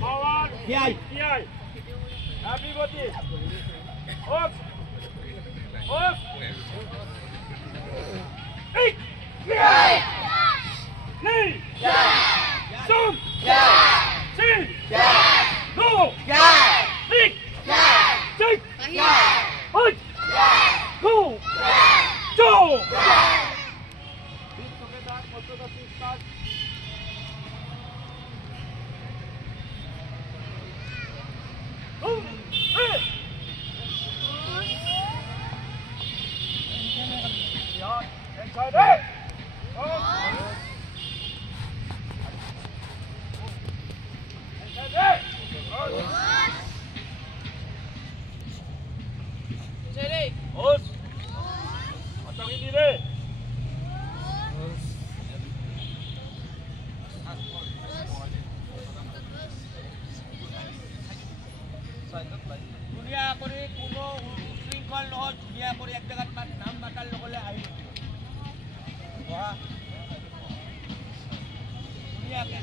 Power. Kiai. Everybody. Off. Off. Hey. Kiai. Knee. Zoom. See. No. Big. Take. Punch. Go. Joe. ধুনীয়া কৰি কোনো শৃংখল নহয় ধুনীয়া কৰি এক জেগাত নাম মাতাৰ লগলে আহি বহা ধুনীয়াকে